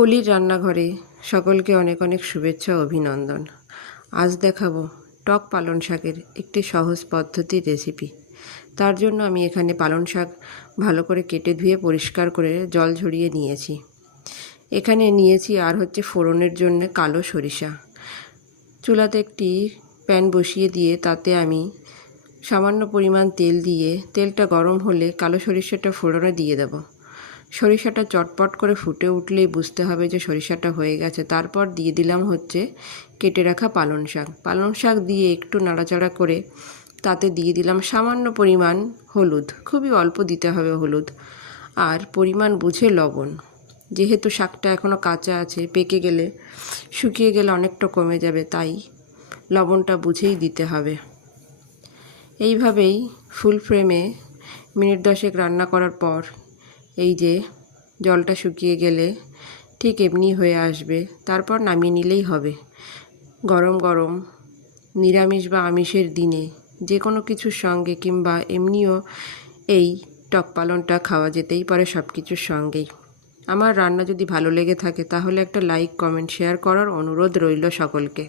কলির রান্নাঘরে সকলকে অনেক অনেক শুভেচ্ছা ও অভিনন্দন। আজ দেখাবো টক পালং শাকের একটি সহজ পদ্ধতির রেসিপি। তার জন্য আমি এখানে পালং শাক ভালো করে কেটে ধুয়ে পরিষ্কার করে জল ঝরিয়ে নিয়েছি। এখানে নিয়েছি আর ফোড়নের জন্য কালো সরিষা। চুলাতে একটি প্যান বসিয়ে দিয়ে তাতে আমি সামান্য পরিমাণ তেল দিয়ে তেলটা গরম হলে কালো সরিষাটা ফোড়নে দিয়ে দেব। সরিষাটা চটপট করে ফুটে উঠলেই বুঝতে হবে যে সরিষাটা হয়ে গেছে। তারপর দিয়ে দিলাম কেটে রাখা পালং শাক দিয়ে একটু নাড়াচাড়া করে তাতে দিয়ে দিলাম সামান্য পরিমাণ হলুদ, খুবই অল্প দিতে হবে হলুদ, আর পরিমাণ বুঝে লবণ। যেহেতু শাকটা এখনও কাঁচা আছে, পেকে গেলে শুকিয়ে গেলে অনেকটা কমে যাবে, তাই লবণটা বুঝেই দিতে হবে। এইভাবেই ফুল ফ্লেমে মিনিট 10 রান্না করার পর এই যে জলটা শুকিয়ে গেলে ঠিক এমনি হয়ে আসবে। তারপর নামিয়ে নিলেই হবে। গরম গরম নিরামিষ বা আমিষের দিনে যে কোনো কিছুর সঙ্গে কিংবা এমনিও এই টক পালংটা খাওয়া যেতেই পারে সব কিছুর সঙ্গেই। আমার রান্না যদি ভালো লেগে থাকে তাহলে একটা লাইক, কমেন্ট, শেয়ার করার অনুরোধ রইল সকলকে।